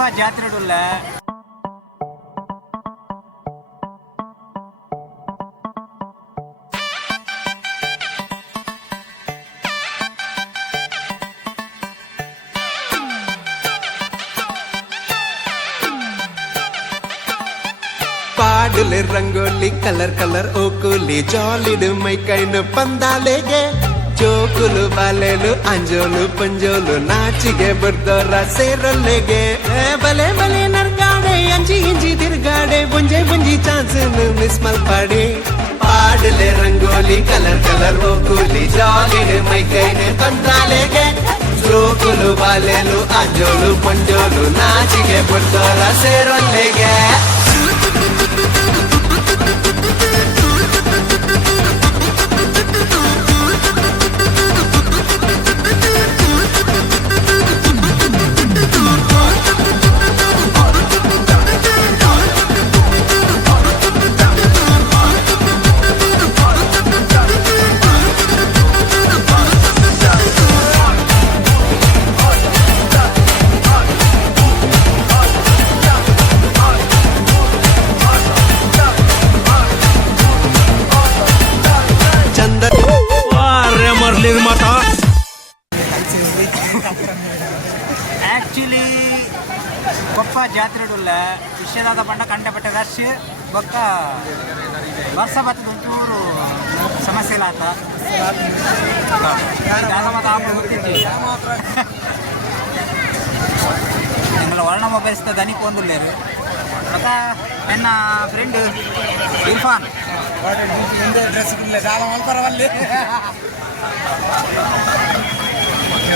ಏನಪ್ಪಾ ಜಾತ್ರೆ ಇಡಲ್ಲ பாடுல ரங்கோலி கலர் கலர் ஓ கூலி கைன்னு பந்தாலேகே చోకులు బాలేలు అంజోలు పంజోలు నాచిగే బుర్దోరా సేరల్లెగే. బలే బలే నర్గాడే అంజి ఇంజి తిరగాడే బుంజే బుంజి ఛాన్స్ మిస్మల్ పాడే పాడలే రంగోలి కలర్ కలర్ ఓకూలి జాగిడు మైకైన తంత్రాలేగే. జోకులు బాలేలు అంజోలు పంజోలు నాచిగే బుర్దోరా సేరల్లెగే. ಬತ್ತದ ಒಂಚೂರು ಸಮಸ್ಯೆಲಾತ ದಾಸಮತ ಆಪು ಗೊತ್ತಿದ್ದಿ ನಿಮ್ಮಲ್ಲಿ ವರ್ಣ ಮೊಬೈಲ್ಸ್ ದನಿ ಪೊಂದುಲ್ಲೇರು ఒక నిన్న ఫ్రెండ్ ఇర్ఫాన్ డ్రెస్ చాలా మల్పర వల్లి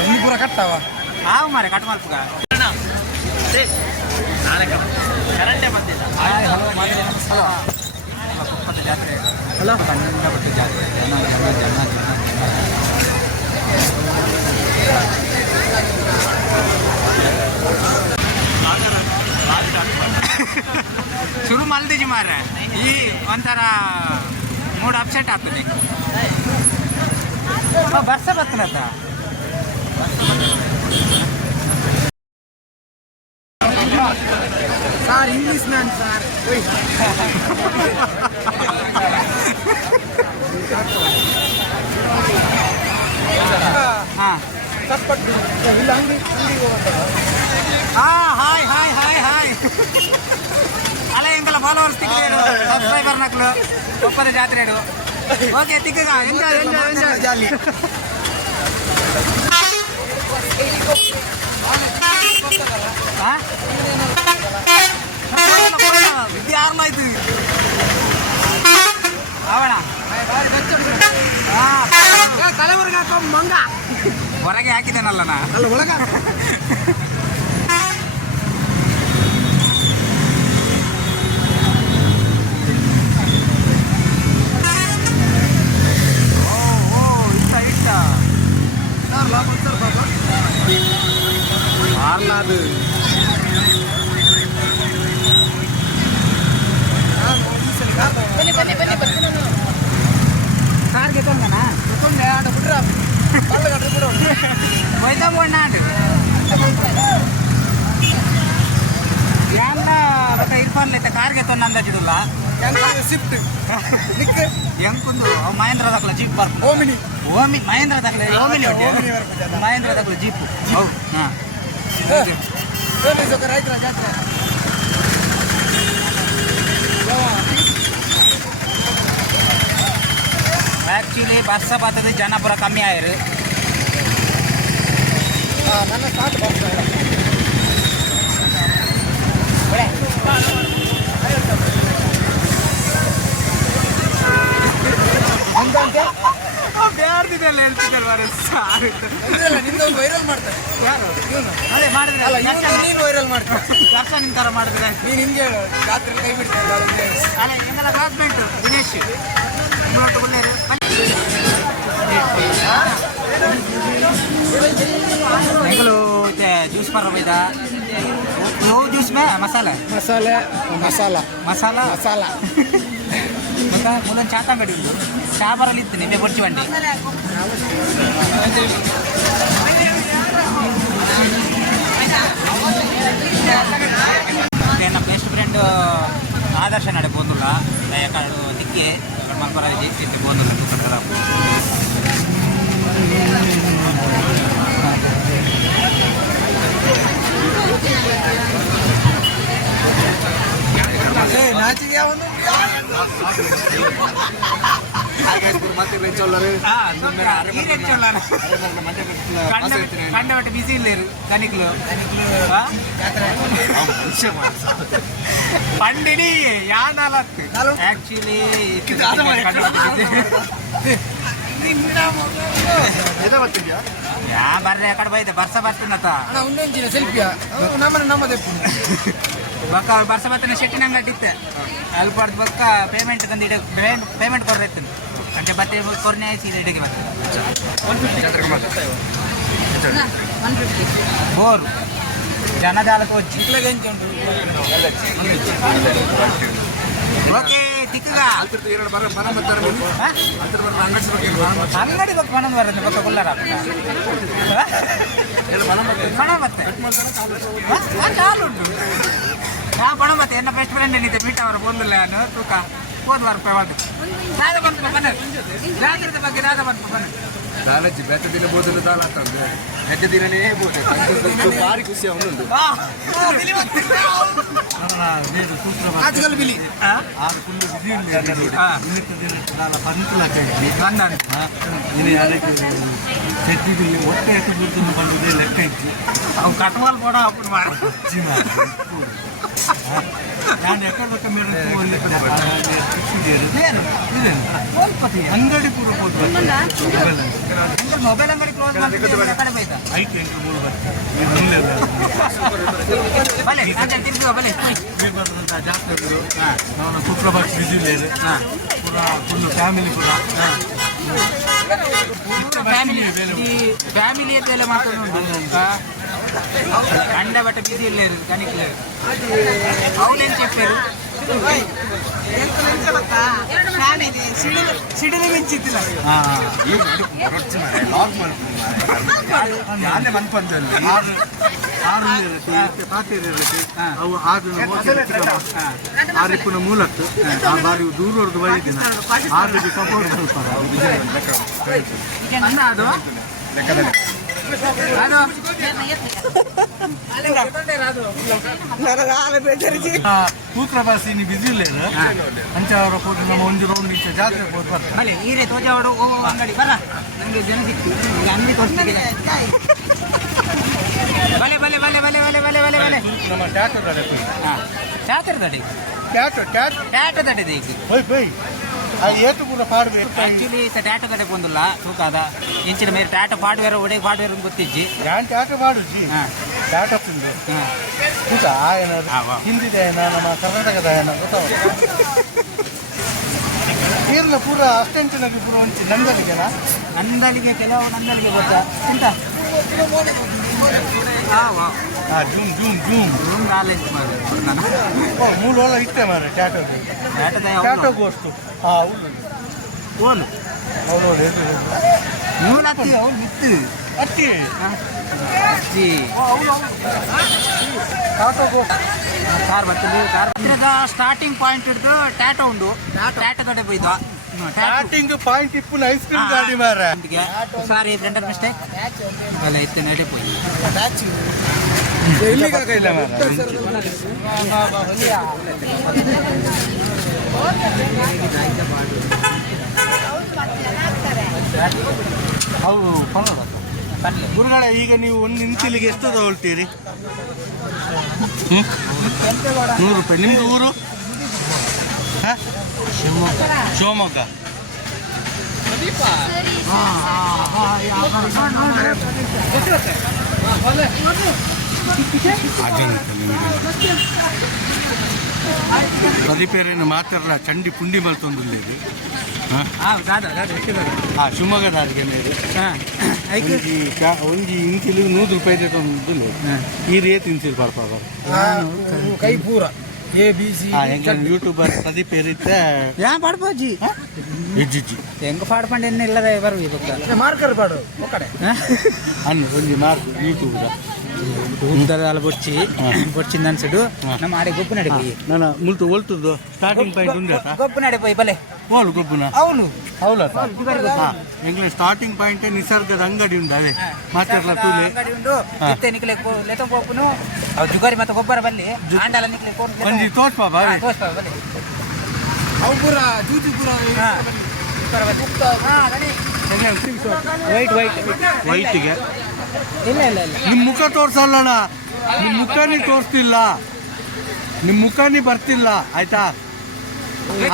ఉంది ಪೂರ ಕಟ್ಟವ ఆవు మరి కట్టమల్పుగా ಹಾಯ್ ಹಲೋ ಮಾದರಿ ನಮಸ್ಕಾರ ಬಿಟ್ಟು ಜಾತ್ರೆ ಅಲ್ಲ ಕಣ್ಣಿಂದ ಬಿಟ್ಟು ಜಾತ್ರೆ ಜನ ಜನ ಜನ ಜನ ಶುರು ಮಲ್ದಿಜಿ ಮಾರ್ರೆ ಈ ಒಂಥರ ಮೂಡ್ ಅಪ್ಸೆಟ್ ಆಗ್ತದೆ ಬರ್ಸ ಬರ್ತಾನೆ ಅಂತ சார் இங்கிலீஷ் நான் சார் ಕಟ್ಪಟ್ಟು ಇಲ್ಲ ಅಂಗಡಿ ಅಂಗಡಿಗೆ ಹೋಗ್ತಾರೆ ಹಾ ಹಾಯ್ ಹಾಯ್ ಹಾಯ್ ಹಾಯ್ ಅಲ್ಲ ಇಂಕಲ ಫಾಲೋವರ್ಸ್ ತಿಕ್ಕಲೇರು ಸಬ್ಸ್ಕ್ರೈಬರ್ ನಕ್ಲು ಒಪ್ಪದ ಜಾತ್ರೆಡು ಓಕೆ ತಿಕ್ಕಗ ಎಂಜಾಯ್ ಎಂಜಾಯ್ ಎಂಜಾಯ್ ಜಾಲಿ ಹಾ ವಿದ್ಯೆ ಆರ್ಮಾಯ್ತು ಅವಣ ತಲೆವರೆಗೆ ಹಾಕೋ ಮಂಗ ಹೊರಗೆ ಹಾಕಿದ್ದೇನಲ್ಲ ನಾ? ಅಲ್ಲ ಒಳಗ ಲೈತೆ ಕಾರ್ಗೆ ತೊನ್ನ ಅಂದಾಜಿಡುಲ್ಲ ಸ್ವಿಫ್ಟ್ ಎಂಕುಂದು ಮಹೇಂದ್ರ ದಕ್ಲ ಜೀಪ್ ಬರ್ತು ಓಮಿನಿ ಓಮಿ ಮಹೇಂದ್ರ ದಕ್ಲ ಓಮಿನಿ ಉಂಟು ಮಹೇಂದ್ರ ದಕ್ಲ ಜೀಪ್ ಹೌದು. ಹಾಂ. ಬರ್ಸ ರೈತರ ಜಾತ್ರೆ ಆ್ಯಕ್ಚುಲಿ ಜನ ಪೂರ ಕಮ್ಮಿ ಆಯ್ರಿ. ನನ್ನ ಸ್ಟಾರ್ಟ್ ಸಾರು? ಇತ್ತು. ಇದ್ರಲ್ಲ ವೈರಲ್ ಮಾಡ್ತಾರೆ. ಯಾರು? ಅದೇ ಮಾಡಿದ್ರೆ ಅಲ್ಲ ಇವನು ನೀನು ವೈರಲ್ ಮಾಡ್ತಾರೆ ವರ್ಷ ಥರ ಮಾಡಿದ್ರೆ? ನೀನು ಹಿಂಗೆ ಹೇಳು. ರಾತ್ರಿ ಕೈ ಬಿಡ್ತಾರೆ ಅಲ್ಲ ಎಂಗೆಲ್ಲ ಕ್ಲಾಸ್ಮೇಟ್ ದಿನೇಶ್. ನಿಮ್ಮೊಟ್ಟು ಗುಳ್ಳೇರು ಎಂಗಲು ಜ್ಯೂಸ್ ಬೈದ ಓ ಜ್ಯೂಸ್ ಮೇ? ಮಸಾಲೆ? ಮಸಾಲೆ ಮಸಾಲ. ಮಸಾಲ? ಮಸಾಲ. ಮಗ ಮೂಲನ್ ಚಾ ತಂಗಡಿ ಉಂಟು ಚಾ ಬರಲಿತ್ತು ನಿನ್ನೆ ಬರ್ಚಿ ಬಂಡಿ ನನ್ನ ಬೆಸ್ಟ್ ಫ್ರೆಂಡ್ ಆದರ್ಶ ನಡೆ ಬೋದುಲ್ಲ ಯಾಕಾಡು ದಿಕ್ಕೆ ಮಲ್ಪರ ಜೈತಿ ಬೋದುಲ್ಲ ಕನ್ನಡ Thank you. కదా ನಾಚಿಗೆ ಅವನು కండబట్టి బిజీ లేరు ధనికులు పండిని యానాల యాక్చువల్లీ ಯಾ ಬರ್ರಿ ಆ ಕಡೆ ಬೈದೆ ಬರ್ಸ ಬರ್ತೀನತ್ತ ಅಣ್ಣ ಒಂದೊಂಜಿನ ಬೊಕ್ಕ ಅವ್ರು ಬರ್ಸ ಬತ್ತನ ಶೆಟ್ಟಿ ನಂಗೆ ಅಟ್ಟಿತ್ತೆ ಅಲ್ಲಿ ಬರ್ದು ಬೊಕ್ಕ ಪೇಮೆಂಟ್ ತಂದು ಇಡಕ್ಕೆ ಪೇಮೆಂಟ್ ಪೇಮೆಂಟ್ ಕೊಡ್ರೈತೇನೆ అంటే ಬತ್ತೆ ಕೊರನೆ ಆಯ್ತು, ಇದು ಇಡಕ್ಕೆ ಬರ್ತದೆ ಬೋರು. ಜನಜಾಲಕ್ಕೆ వచ్చి ಓಕೆ, ತಿಕ್ಕಗ. ಅಂಗಡಿ ಬಗ್ಗೆ ಮನ ಬರುತ್ತೆ ಪಕ್ಕ ಕುಲ್ಲರ. ಮನ ಮತ್ತೆ. ಚಾಲು ಉಂಟು. ನಾ ಬಡ ಮತ್ತೆ ಎನ್ನ ಬೆಸ್ಟ್ ಫ್ರೆಂಡ್ ಏನಿದೆ ಮೀಟ್ ಅವರ ಬೋಲ್ದಿಲ್ಲ ನಾನು ತೂಕ ಹೋದ ವಾರ ಪವಾದ ರಾಧ ಬಂತು ಬನ್ನಿ ರಾಧದ ಬಗ್ಗೆ ರಾಧ ಬಂತು ಬನ್ನಿ ದಾಲಜ್ಜಿ ಬೆಟ್ಟ ದಿನ ಬೋದಲು ತಾಲತ್ತ ಒಂದು ಬೆಟ್ಟ ದಿನನೇ ಬೋದ ಭಾರಿ ಖುಷಿ ಅವನೊಂದು ಆಜ್ಕಲ್ ಬಿಲಿ ಆರು ಫುಲ್ಲು ಬಿಸಿ ಇಲ್ಲ ಇನ್ನಿಟ್ಟು ಲೆಕ್ಕ ಇತ್ತು ಅವ್ನು ಕಟ್ಮಾಲ್ ಬೋಡ ಹಾಕೊಂಡು ಮಾಡಿ ಅಂಗಡಿ ಕೂಡ ಮೊಬೈಲ್ ಅಂಗಡಿ ಕ್ಲೋಸ್ ಐದು ಎಂಟು ಮೂರು ಬರ್ತದೆ ಜಾತ್ರೆ ನಾನು ಶುಕ್ರಬಾಕ್ ಫ್ಯಾಮಿಲಿ ಕೂಡ ಫ್ಯಾಮಿಲಿ ಫ್ಯಾಮಿಲಿಯ ಬೆಲೆ ಮಾತಾಡೋಣ కండ బట్ట బిజీ లేరు కానీ అవునని చెప్పారు ಅವು ಮೂಲಕ ಆ ಬಾರಿ ದೂರವರೆಗೂ ಬೈದಿನ ಆರಿಗೆ ಸಪೋರ್ಟ್ ಮಾಡ್ತಾರೆ ಅದು. ಕೂತ್ರ ಬಾಸಿ ನೀ ಬಿಸಿ ಇಲ್ಲ ಅಂಚ ಅವರ ನಮ್ಮ ಒಂದು ರೌಂಡ್ ಇಂಚ ಜಾತ್ರೆ ಹೋಗಿ ಬರ್ತಾರೆ. ಬಲೆ ಈರೆ ತೋಜಾವಡು ಓ ಅಂಗಡಿ ಬರ. ನಂಗೆ ಜನ ಸಿಕ್ತು ಅಂಗಡಿ ತೋರಿಸ್ತಿದೆ ಬಲೆ ಬಲೆ ಬಲೆ ಬಲೆ ಬಲೆ ಬಲೆ ಬಲೆ ಬಲೆ. ನಮ್ಮ ಟ್ಯಾಟರ್ ಹಾಂ. ಜಾತ್ರೆ ತಡಿ ಟ್ಯಾಟರ್ ಟ್ಯಾಟರ್ ಟ್ಯಾಟ ತಡಿದೆ ಈಗ ಹೋಯ್ ಬೈ ಆ ಏಟು ಪಾಡ್ಬೇಕು. ಆಕ್ಚುಲಿ ಟಾಟಾ ಕಡೆ ಬಂದಿಲ್ಲ ತೂಕಾದ ಇಂಚಿನ ಮೇಲೆ ಟಾಟಾ ಪಾಡ್ವೇರ ಒಡೆ ಪಾಡ್ವೇರ ಗೊತ್ತಿಜ್ಜಿ. ನಾನು ಟ್ಯಾಟರ್ ಮಾಡುಜಿ ಟಾಟಾ ತಿಂದು ಹಾಂ. ಊಟ ಏನಾದ್ರು. ಹಿಂದಿದೆ ನಮ್ಮ ಕರ್ನಾಟಕದ ಏನ ಗೊತ್ತಾವ ನೀರಿನ ಪೂರ ಅಷ್ಟೆಂಚಿನಾಗಿ ಪೂರ ಒಂಚಿ ನಂದಲಿಗೆನಾ? ನಂದಲಿಗೆ ಕೆಲವು ನಂದಲಿಗೆ ಗೊತ್ತಾ? ಎಂತ? Zoom zoom zoom. ಮೂರು ಇತ್ತೆ ಮಾರೆ ಟ್ಯಾಟೋಗೆ ಟ್ಯಾಟೋಗೂ ಅಷ್ಟು. ಹಾಂ ಓನು ಅವನು ಮೂಲ ಅತ್ತಿ ಸ್ಟಾರ್ಟಿಂಗ್ ಪಾಯಿಂಟ್ ಹಿಡಿದು ಟ್ಯಾಟೋ ಉಂಡು. ಟ್ಯಾಟೋ ಕಡೆ ಬೈದ ಸ್ಟಾರ್ಟಿಂಗ್ ಪಾಯಿಂಟ್ ಇಪ್ಪು ಐಸ್ ಕ್ರೀಮ್ ಗಾಡಿ ಮಾರೆ ಸಾರಿ ಬ್ಲೆಂಡರ್ ಮಿಸ್ಟೇಕ್ ಅಲ್ಲ ಇತ್ತು ನಡೆ ಪೋಯಿ ಇಲ್ಲ ಮಾರ ಅವು ಕನ್ನಡ ಪಲ್ಲೆ ಗುರುಗಳ ಈಗ ನೀವು ಒಂದು ನಿಂತಿಲಿಗೆ ಎಷ್ಟು ತಗೊಳ್ತೀರಿ ನೂರು ರೂಪಾಯಿ. ನಿಮ್ದು ಊರು? ಶಿವಮೊಗ್ಗ? ಶಿವಮೊಗ್ಗ. ಪ್ರದೀಪೇರೇನು ಮಾತಾಡಲ್ಲ ಚಂಡಿ ಪುಂಡಿ ಮಲ್ತೊಂದು ಇಲ್ಲಿ ಹಾ? ಶಿವಮೊಗ್ಗ ದಾರಿಗೆನೆ ಒಂದು ಒಂಜಿ ನೂರು ರೂಪಾಯಿ ಈ ರೇಟ್ ಇಂಚಿಲ್ ಬರ್ತಾರೆ ಕೈ ಪೂರಾ. ಎ ಬಿ ಸಿ ಯಾ யூடியூபர் ಹೆಂಗ್ ಪಾಡ್ಕೊಂಡು ಇಲ್ಲದ ಬರು ಮಾರ್ಕರ್ ಪಾಡು ಒಕ್ಕಡೆ அண்ணு கொஞ்சம் மார்க் யூடியூப் ಅನ್ಸಿಡು ನಮ್ಮ ಆಡೆ ಗೊಬ್ಬು ನಡೆ ಪೋಯಿ ನಾನು ಮುಲ್ತು ಸ್ಟಾರ್ಟಿಂಗ್ ಪಾಯಿಂಟ್ ಗೊಬ್ಬು ನಡೆ ಪೋಯಿ ಬಲೆ. ಓಲು ಗುಬ್ಬನ ಅವನು ಹೌಲಾ ಎಂಗ್ಲ ಸ್ಟಾರ್ಟಿಂಗ್ ಪಾಯಿಂಟ್ ನಿಸರ್ಗದ ಅಂಗಡಿ ಉಂಡು ಅದೇ. ಮಾತಾಡ್ಲ ತೂಲೆ. ಅಂಗಡಿ ಉಂಡು ಇತ್ತೆ ನಿಕ್ಲೆ ಲೆತ ಪೋಪುನು ಅವ್ ಜುಗಾರಿ ಮತ್ತೆ ಗೊಬ್ಬರ ಬಲ್ಲಿ ಆಂಡಲ ನಿಕ್ಲೆ ಕೋನ್ ಒಂಜಿ ತೋರ್ಸ್ ಪಾಪ ಅವೇ ತೋರ್ಸ್ತಾವ ಬಲ್ಲಿ ಅವು ಪೂರ ಜೂಜಿ ಪೂರ ಬನ್ನಿ. ವೈಟ್ ವೈಟ್ ವೈಟಿಗೆ ಇಲ್ಲ ಇಲ್ಲ ಇಲ್ಲ. ನಿಮ್ ಮುಖ ತೋರ್ಸಲ್ಲಣ್ಣ. ನಿಮ್ ಮುಖನೇ ತೋರಿಸ್ತಿಲ್ಲ. ನಿಮ್ ಮುಖನೇ ಬರ್ತಿಲ್ಲ. ಆಯ್ತಾ?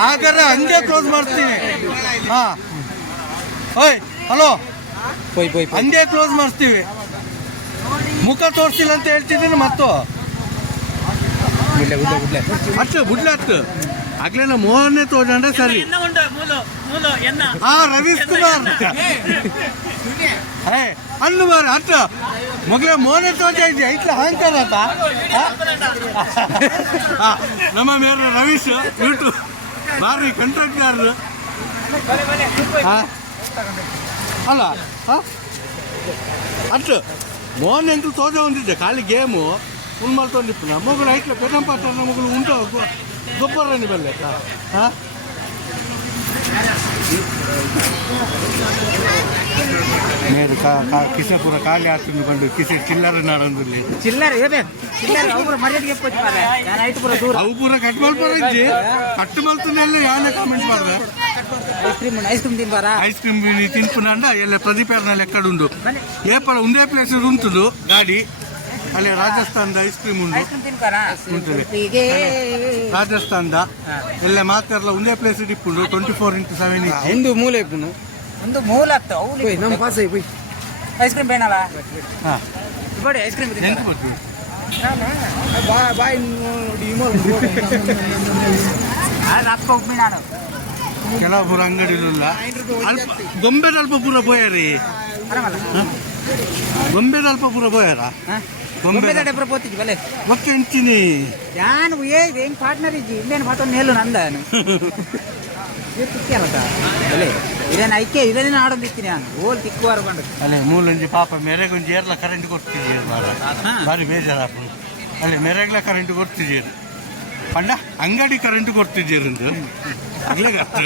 ಹಾಗಾದ್ರೆ ಹಂಗೆ ಕ್ಲೋಸ್ ಮಾಡ್ತೀನಿ. ಹಾ. ಓಯ್ ಹಲೋ. ಹಂಗೆ ಕ್ಲೋಸ್ ಮಾಡಿಸ್ತೀವಿ. ಮುಖ ತೋರಿಸಿಲ್ಲ ಅಂತ ಹೇಳ್ತಿದ್ದೀನಿ ಮತ್ತು. ಅಷ್ಟು ಬುಡ್ಲೆ ಹತ್ತು. ಆಗ್ಲೇನ ಮೋಹನ್ನೇ ತೋಜಂಡ ಸರಿ. ಹಾ ರವೀಶ್ ಕುಮಾರ್. ಏ ಅನ್ನು ಮಾರ ಹತ್ತು. ಮಗಳೇ ಮೋಹನೇ ತೋಜ ಇದ್ದೆ ಐತ್ಲ ಹಾಂಕಾರ ನಮ್ಮ ಮೇಲೆ ರವೀಶ್ ಯೂಟ್ಯೂಬ್ ಬಾರಿ ಕಂಟ್ರಾಕ್ಟರ್ ಅಲ್ಲ ಅಷ್ಟು. ಮೋಹನ್ ಅಂತೂ ತೋಜ ಹೊಂದಿದ್ದೆ, ಖಾಲಿ ಗೇಮು ಉನ್ ನಮ್ಮ ಮಗಳು ಐಟ್ಲ ನಮ್ಮ ಮಗಳು ಉಂಟು ಗೊಬ್ಬರ ಬಲ್ಲೆ ಹಾ? ಮೇರು ಕಿಸಪುರ ಖಾಲಿ ಆಗ್ತದೆ ಬಂದು ಕಿಸೆ ಚಿಲ್ಲರೆ ನಾಡೊಂದಿಲ್ಲ ಚಿಲ್ಲರೆ ಏಬೇಕು ಚಿಲ್ಲರೆ ಅವ್ರ ಮರ್ಯಾದೆಗೆ ಪೋಚ್ ಮಾರೆ ನಾನು ಐಟು ಪುರ ದೂರ ಅವು ಪೂರ ಕಟ್ ಮಲ್ಪರ ಇಜ್ಜಿ ಕಟ್ಟು ಮಲ್ತನೆಲ್ಲ ಯಾನೇ ಕಾಮೆಂಟ್ ಮಾಡ್ದೆ ಐಸ್ ಕ್ರೀಮ್ ಐಸ್ ಕ್ರೀಮ್ ತಿನ್ಬಾರ ಐಸ್ ಕ್ರೀಮ್ ತಿನ್ಪುನಂಡ ಎಲ್ಲ ಪ್ರದೀಪರ್ನಲ್ಲಿ ಎಕ್ಕಡುಂಡು ಏಪಳ ಒಂದೇ ಪ್ಲೇಸ್ ಉಂಟುದು ಗಾಡಿ ಅಲ್ಲಿ ರಾಜಸ್ಥಾನದ ಐಸ್ ಕ್ರೀಮ್ ಉಂಟು. ಹೀಗೆ. ರಾಜಸ್ಥಾನದ ಎಲ್ಲ ಮಾತ್ರ ಒಂದೇ ಪ್ಲೇಸ್ ಇಡಿಪ್ಪುಂಡು ಟ್ವೆಂಟಿ ಫೋರ್ ಇಂಟು ಸೆವೆನ್ ಒಂದು ಮೂಲೆ ಇಪ್ಪುಂಡು. ಒಂದು ಮೂಲ ನಮ್ಮ ಪಾಸ ಹೋಯ್. ಐಸ್ ಕ್ರೀಮ್ ಬೇಣಲ್ಲ ಹಾಂ. ನೋಡಿ ಐಸ್ ಕ್ರೀಮ್ ಎಂತ ಬರ್ತೀವಿ ಬಾಯ್ ಬಾಯ್ ನೋಡಿ ಅಪ್ಪ ಉಪ್ಪಿ ನಾನು. ಅಂಗಡಿಲಿಲ್ಲ. ಅಲ್ಪ ಗೊಂಬೆದ ಅಲ್ಪ ಪೂರ ಆರಾಮಲ್ಲ ಗೊಂಬೆದ ಅಲ್ಪ ಪೂರ ಪೋಯಾರ ಪುರ ಪೋತಿದ್ವಿ ಬಲೆ. ಒಕ್ಕೆ ಎಂಚಿನಿ ಯಾನು ಏ ಹೆಂಗ್ ಪಾರ್ಟ್ನರ್ ಇಜ್ಜಿ ಇನ್ನೇನು ಪಾತ್ರ ಹೇಳು ನಂದಾನು ತಿಕ್ಕಿಯಲ್ಲ ಬಲೆ ಇದೇನು ಐಕೆ ಇದನ್ನೇ ಆಡೋದಿತ್ತೀನಿ ನಾನು. ಓಲ್ ತಿಕ್ಕುವಾರು ಬಂದು. ಅಲ್ಲೇ ಮೂಲಂಜಿ ಪಾಪ ಮೆರೆಗೊಂಜಿ ಏರ್ಲ ಕರೆಂಟ್ ಕೊಡ್ತಿದ್ದೀರಿ ಮಾರ ಬಾರಿ ಬೇಜಾರಾಪು ಅಲ್ಲೇ ಮೆರೆಗ್ಲ ಕರೆಂಟ್ ಕೊಡ್ತಿದ್ದೀರಿ ಪಂಡ ಅಂಗಡಿ ಕರೆಂಟ್ ಕೊಡ್ತಿದ್ದೀರಂದು ಅಗ್ಲೇ ಗತ್ತು.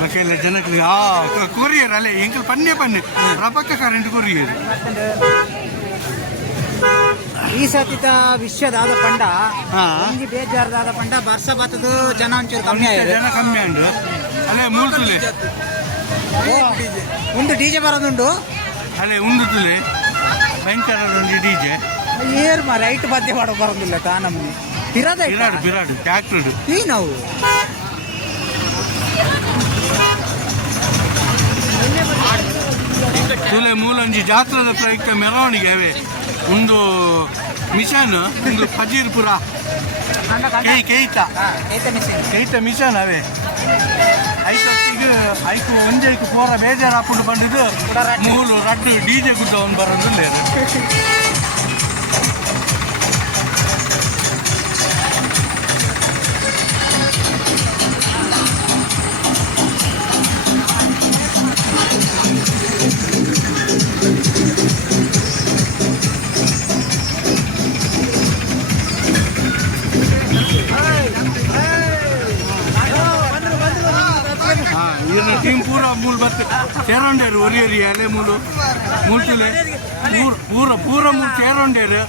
ಮಕ್ಕೆಲ್ಲ ಜನಕ್ಕೆ ಆ ಕೊರಿಯರ್ ಅಲ್ಲೇ ಎಂಕಲ್ ಪನ್ನೆ ಪನ್ನೆ ರಬಕ್ಕೆ ಕರೆಂಟ್ ಕೊರಿಯರ್ ಈ ಸತಿತ ವಿಶ್ವದಾದ ಪಂಡ. ಹಾ. ಒಂಜಿ ಬೇಜಾರದಾದ ಪಂಡ. ಬರ್ಸ ಬತ್ತದು ಜನ ಒಂಚೂರು ಕಮ್ಮಿ ಆಗಿದೆ. ಜನ ಕಮ್ಮಿ ಉಂಡು ಅಲ್ಲೇ ಮೂಲ್ತುಲೆ ಉಂಡು ಡಿ ಜೆ ಬರೋದುಂಡು? ಅಲ್ಲೇ ತುಲೆ. ಭಯಂಕರ ಒಂದು ಡಿಜೆ ಏರ್ ಮಾ ರೈಟ್ ಬದ್ದೆ ಮಾಡೋ ಬರೋದಿಲ್ಲ ತಾ ನಮ್ಗೆ. ಇರೋದ ಬಿರಾಡು ಬಿರಾಡು ಟ್ಯಾಕ್ಟರ್ ಈ ನಾವು? ತುಲೆ ಮೂಲಂಜಿ ಜಾತ್ರದ ಪ್ರಯುಕ್ತ ಮೆರವಣಿಗೆ ಅವೆ. ಒಂದು ಮಿಷನ್ ಒಂದು ಫಜೀರ್ಪುರ ಕೈ ಕೇಯ್ತ ಕೇಯ್ತ ಮಿಷನ್. ಅವೆ. ಐತತ್ತಿಗೆ ಐಕು ಒಂಜೈಕು ಪೂರ ಬೇಜಾರು ಹಾಕೊಂಡು ಬಂದಿದ್ದು ಮೂಲು ರಡ್ಡು. ಡಿ ಜೆ ಗುಡ್ಡ ಒಂದು ಬರೋದು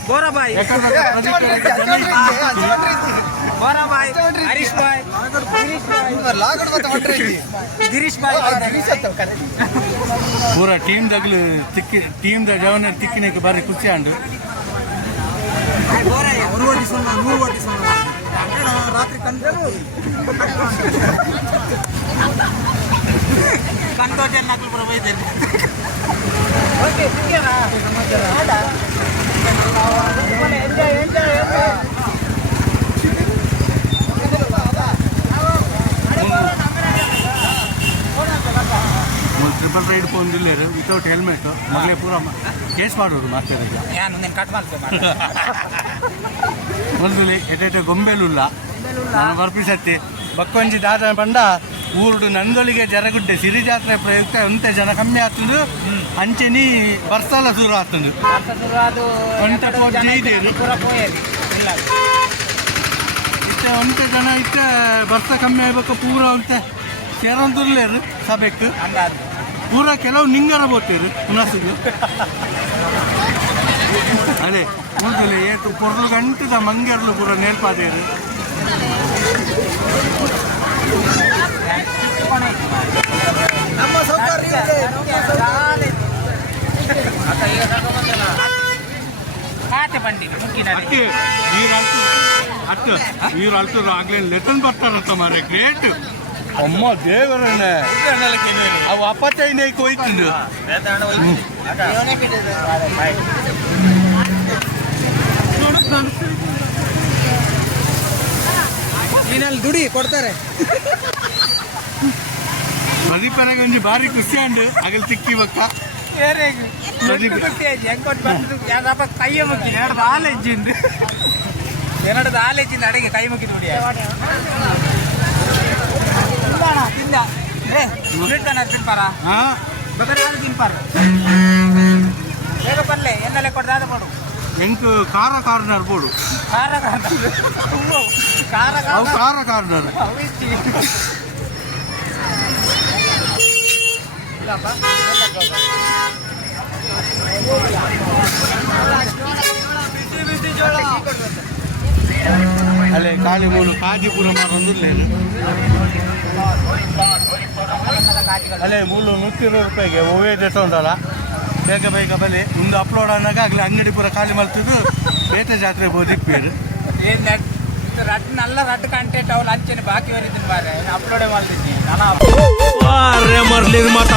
ಗೋರಾಬಾಯಿ ಯಾಕಂದ್ರೆ ಪ್ರದೀಪ್ ಪೂರ ಪೂರ ಬಾಯ್ ಗಿರೀಶ್ ಬಾಯ್ ಪೂರ ಟೀಮ್ ದಗ್ಲು ತಿಕ್ಕಿ ಟೀಮ್ ದ ಜವನ ತಿಕ್ಕಿನಕ್ಕೆ ಬಾರಿ ಖುಷಿ ಅಂಡು ನಕಲು ಟ್ರಿಪಲ್ ರೈಡ್ ಬಂದಿಲ್ಲೇರು ವಿತೌಟ್ ಹೆಲ್ಮೆಟ್ ಮಗಳೇ ಪೂರ ಕೇಸ್ ಮಾಡೋದು ಮಾಸ್ಟರಿಗೆ ನಾನು ನಿನ್ನ ಕಟ್ ಮಾಡ್ತೇವೆ ಒಂದು ಎಟೆಟೆ ಗೊಂಬೆಲುಲ್ಲ. ನಾನು ಬರ್ಪಿಸತ್ತೆ ಬಕ್ಕೊಂಜಿ ದಾದ ಬಂಡ ಊರುಡು ನಂದೊಳಿಗೆ ಜರಗುಡ್ಡೆ ಸಿರಿ ಜಾತ್ರೆ ಪ್ರಯುಕ್ತ ಅಂತ ಜನ ಕಮ್ಮಿ ಆಗ್ತದೆ ಅಂಚೆನಿ ಬರ್ಸಲ ಶುರು ಆಗ್ತದೆ ಅಂತ ಒಂಟ ಇತ್ತ ಒಂಟ ಜನ ಇತ್ತ ಬರ್ಸ ಕಮ್ಮಿ ಆಗ್ಬೇಕು ಪೂರ ಅಂತ ಸೇರಂದುರ್ಲೇರು ಸಭೆಕ್. ಪೂರ ಕೆಲವು ನಿಂಗರ ಬೋತೀರು ಹುಣಸಿಗೆ. ಅದೇ ಊರ್ದಲ್ಲಿ ಏತು ಪೊರ್ಲು ಗಂಟದ ಮಂಗರ್ಲು ಪೂರ ನೇಲ್ಪಾದೇರು ನಮ್ಮ ಆಗ್ಲೇ ಲೆಟನ್ ಬರ್ತಾರಂತ ಮಾರೆ ಗ್ರೇಟ್ ಅಮ್ಮ ದೇವರನ್ನೇ ಅವು ಅಪ್ಪತ್ತೈನೇ ಕೊಯ್ತಿಂದು ನೀನಲ್ಲಿ ದುಡಿ ಕೊಡ್ತಾರೆ. ಪ್ರದೀಪನಿಗೆ ಒಂದು ಭಾರಿ ಖುಷಿ ಅಂಡು ಅಗಲ್ ತಿಕ್ಕಿ ಬಕ್ಕ. ಪ್ರದೀಪ್. ಕೈಯ ಮುಕ್ಕಿ ಎರಡು ಆಲೆಜ್ಜಿಂದು ಎರಡು ಆಲೆಜ್ಜಿಂದ ಅಡಿಗೆ ಕೈ ಮುಕ್ಕಿದ್ ಬಿಡಿ ತಿಂದ ಏ ತಿನ್ಪಾರ? ಹಾ? ಬೇಕಾದ್ರೆ ಯಾರು ತಿನ್ಪಾರ? ಬೇಗ ಬರ್ಲೆ ಎನ್ನಲೆ ಕೊಡ್ದಾದ ಮಾಡು. ಎಂಕ್ ಕಾರ ಕಾರ್ನರ್ ಬೋಡು ಖಾರ ಖಾರ ಖಾರ ಅವು ಅಲ್ಲೇ ಕಾಲಿ ಮೂಲು ಕಾಜಿಪುರ ಮಾರೊಂದಿಲ್ಲೇನು ಅಲ್ಲೇ ಮೂಲು ನೂತ್ತಿರು ರೂಪಾಯಿಗೆ ಓವೇ ಉಂಟಲ್ಲ? ಬೇಗ ಬೇಗ ಬಲಿ ಒಂದು ಅಪ್ಲೋಡ್ ಆದಾಗ ಆಗ್ಲಿ ಅಂಗಡಿ ಪೂರ ಖಾಲಿ ಮಲ್ತಿದ್ದು, ಬೇಟೆ ಜಾತ್ರೆ ಬೋದಿಪ್ಪೇರು ಏನ್ ರಟ್ ನಲ್ಲ ರಟ್ ಕಂಟೆಂಟ್ ಅವ್ನು ಅಂಚೆನೆ ಬಾಕಿ ಬರೀತೀನಿ ಬಾರೆ ಅಪ್ಲೋಡೇ ಮಾಡ್ತೀನಿ ನಾನು ವಾರೆ ಮರ್ಲಿನ ಮತ